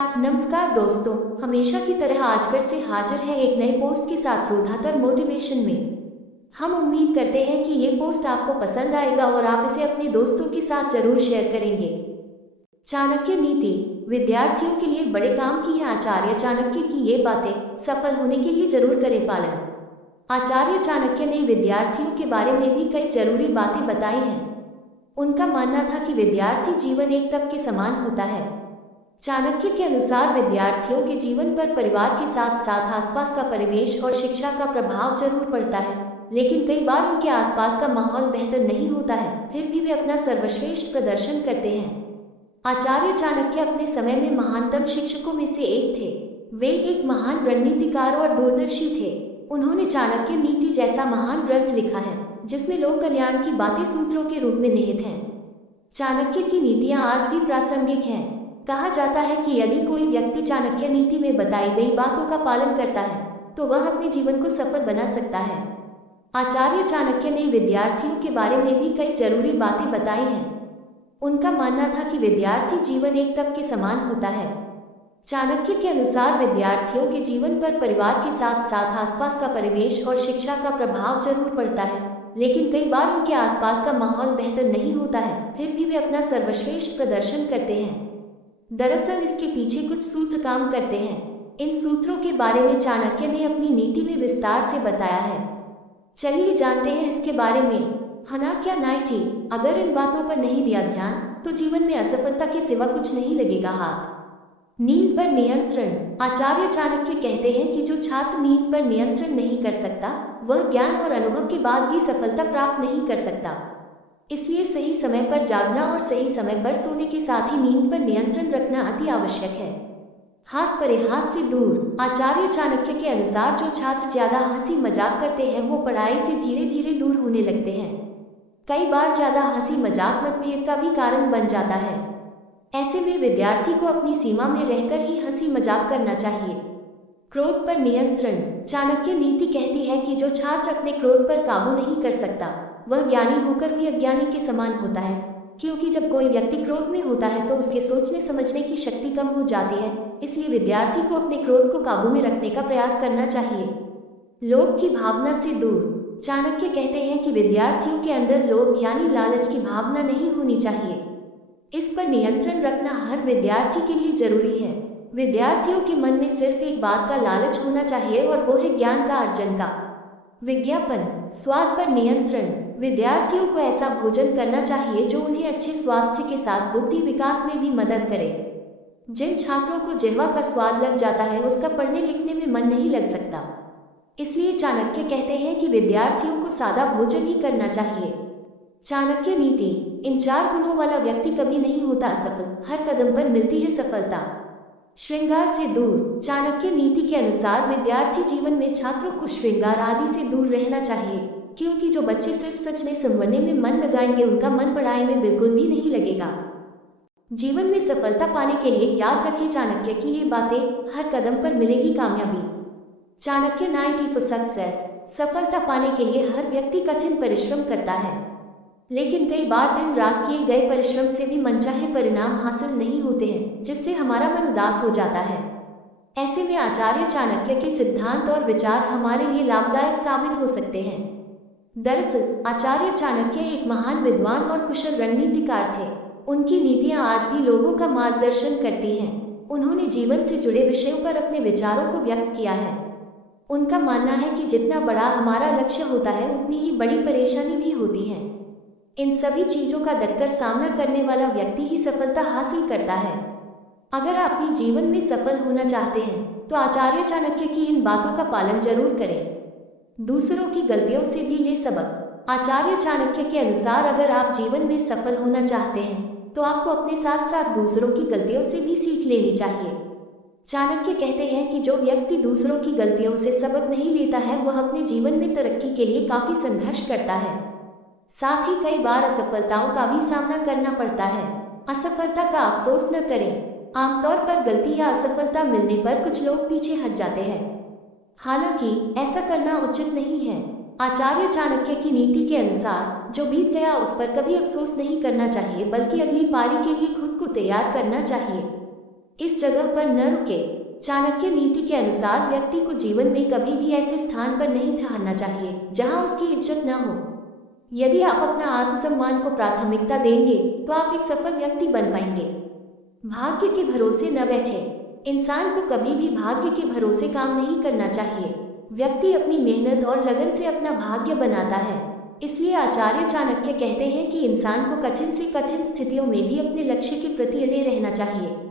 नमस्कार दोस्तों, हमेशा की तरह आज फिर से हाजिर है एक नए पोस्ट के साथ रुद्धातर मोटिवेशन में। हम उम्मीद करते हैं कि ये पोस्ट आपको पसंद आएगा और आप इसे अपने दोस्तों के साथ जरूर शेयर करेंगे। चाणक्य नीति। विद्यार्थियों के लिए बड़े काम की है आचार्य चाणक्य की ये बातें सफल होने के लिए जरूर करें पालन। आचार्य चाणक्य ने विद्यार्थियों के बारे में भी कई जरूरी बातें बताई हैं। उनका मानना था कि विद्यार्थी जीवन एक तप के समान होता है। चाणक्य के अनुसार विद्यार्थियों के जीवन पर परिवार के साथ साथ आसपास का परिवेश और शिक्षा का प्रभाव जरूर पड़ता है, लेकिन कई बार उनके आसपास का माहौल बेहतर नहीं होता है, फिर भी वे अपना सर्वश्रेष्ठ प्रदर्शन करते हैं। आचार्य चाणक्य अपने समय में महानतम शिक्षकों में से एक थे। वे एक महान रणनीतिकार और दूरदर्शी थे। उन्होंने चाणक्य नीति जैसा महान ग्रंथ लिखा है जिसमें लोक कल्याण की बातें सूत्रों के रूप में निहित हैं। चाणक्य की नीतियां आज भी प्रासंगिक हैं। कहा जाता है कि यदि कोई व्यक्ति चाणक्य नीति में बताई गई बातों का पालन करता है तो वह अपने जीवन को सफल बना सकता है। आचार्य चाणक्य ने विद्यार्थियों के बारे में भी कई जरूरी बातें बताई हैं। उनका मानना था कि विद्यार्थी जीवन एक तप के समान होता है। चाणक्य के अनुसार विद्यार्थियों के जीवन पर परिवार के साथ साथ आसपास का परिवेश और शिक्षा का प्रभाव जरूर पड़ता है, लेकिन कई बार उनके आसपास का माहौल बेहतर नहीं होता है, फिर भी वे अपना सर्वश्रेष्ठ प्रदर्शन करते हैं। दरअसल इसके पीछे कुछ सूत्र काम करते हैं। इन सूत्रों के बारे में चाणक्य ने अपनी नीति में विस्तार से बताया है। चलिए जानते हैं इसके बारे में। हनाक्या नाइटी। अगर इन बातों पर नहीं दिया ध्यान तो जीवन में असफलता के सिवा कुछ नहीं लगेगा हाथ। नींद पर नियंत्रण। आचार्य चाणक्य कहते हैं कि जो छात्र नींद पर नियंत्रण नहीं कर सकता वह ज्ञान और अनुभव के बाद भी सफलता प्राप्त नहीं कर सकता। इसलिए सही समय पर जागना और सही समय पर सोने के साथ ही नींद पर नियंत्रण रखना अति आवश्यक है। हास परिहास से दूर। आचार्य चाणक्य के अनुसार जो छात्र ज्यादा हंसी मजाक करते हैं वो पढ़ाई से धीरे धीरे दूर होने लगते हैं। कई बार ज्यादा हंसी मजाक मतभेद का भी कारण बन जाता है। ऐसे में विद्यार्थी को अपनी सीमा में रहकर ही हंसी मजाक करना चाहिए। क्रोध पर नियंत्रण। चाणक्य नीति कहती है कि जो छात्र अपने क्रोध पर काबू नहीं कर सकता वह ज्ञानी होकर भी अज्ञानी के समान होता है, क्योंकि जब कोई व्यक्ति क्रोध में होता है तो उसके सोचने समझने की शक्ति कम हो जाती है। इसलिए विद्यार्थी को अपने क्रोध को काबू में रखने का प्रयास करना चाहिए। लोभ की भावना से दूर। चाणक्य कहते हैं कि विद्यार्थियों के अंदर लोभ यानी लालच की भावना नहीं होनी चाहिए। इस पर नियंत्रण रखना हर विद्यार्थी के लिए जरूरी है। विद्यार्थियों के मन में सिर्फ एक बात का लालच होना चाहिए और वो है ज्ञान का अर्जन का। विज्ञापन। स्वाद पर नियंत्रण। विद्यार्थियों को ऐसा भोजन करना चाहिए जो उन्हें अच्छे स्वास्थ्य के साथ बुद्धि विकास में भी मदद करे। जिन छात्रों को जिह्वा का स्वाद लग जाता है उसका पढ़ने लिखने में मन नहीं लग सकता। इसलिए चाणक्य कहते हैं कि विद्यार्थियों को सादा भोजन ही करना चाहिए। चाणक्य नीति। इन 4 गुणों वाला व्यक्ति कभी नहीं होता असफल, हर कदम पर मिलती है सफलता। श्रृंगार से दूर। चाणक्य नीति के अनुसार विद्यार्थी जीवन में छात्रों को श्रृंगार आदि से दूर रहना चाहिए, क्योंकि जो बच्चे सिर्फ सच में संवरने में मन लगाएंगे उनका मन पढ़ाई में बिल्कुल भी नहीं लगेगा। जीवन में सफलता पाने के लिए याद रखें चाणक्य की ये बातें, हर कदम पर मिलेगी कामयाबी। Chanakya Niti for success. सफलता पाने के लिए हर व्यक्ति कठिन परिश्रम करता है, लेकिन कई बार दिन रात किए गए परिश्रम से भी मनचाहे परिणाम हासिल नहीं होते हैं, जिससे हमारा मन उदास हो जाता है। ऐसे में आचार्य चाणक्य के सिद्धांत और विचार हमारे लिए लाभदायक साबित हो सकते हैं। दरअसल आचार्य चाणक्य एक महान विद्वान और कुशल रणनीतिकार थे। उनकी नीतियां आज भी लोगों का मार्गदर्शन करती हैं। उन्होंने जीवन से जुड़े विषयों पर अपने विचारों को व्यक्त किया है। उनका मानना है कि जितना बड़ा हमारा लक्ष्य होता है उतनी ही बड़ी परेशानी भी होती है। इन सभी चीजों का डटकर सामना करने वाला व्यक्ति ही सफलता हासिल करता है। अगर आप भी जीवन में सफल होना चाहते हैं तो आचार्य चाणक्य की इन बातों का पालन जरूर करें। दूसरों की गलतियों से भी ले सबक। आचार्य चाणक्य के अनुसार अगर आप जीवन में सफल होना चाहते हैं तो आपको अपने साथ साथ दूसरों की गलतियों से भी सीख लेनी चाहिए। चाणक्य कहते हैं कि जो व्यक्ति दूसरों की गलतियों से सबक नहीं लेता है वह अपने जीवन में तरक्की के लिए काफी संघर्ष करता है। साथ ही कई बार असफलताओं का भी सामना करना पड़ता है। असफलता का अफसोस न करें। आमतौर पर गलती या असफलता मिलने पर कुछ लोग पीछे हट जाते हैं, हालांकि ऐसा करना उचित नहीं है। आचार्य चाणक्य की नीति के अनुसार जो बीत गया उस पर कभी अफसोस नहीं करना चाहिए, बल्कि अगली पारी के लिए खुद को तैयार करना चाहिए। इस जगह पर न रुके। चाणक्य नीति के अनुसार व्यक्ति को जीवन में कभी भी ऐसे स्थान पर नहीं ठहरना चाहिए जहां उसकी इज्जत न हो। यदि आप अपना आत्मसम्मान को प्राथमिकता देंगे तो आप एक सफल व्यक्ति बन पाएंगे। भाग्य के भरोसे न बैठे। इंसान को कभी भी भाग्य के भरोसे काम नहीं करना चाहिए। व्यक्ति अपनी मेहनत और लगन से अपना भाग्य बनाता है। इसलिए आचार्य चाणक्य कहते हैं कि इंसान को कठिन से कठिन स्थितियों में भी अपने लक्ष्य के प्रति अड़े रहना चाहिए।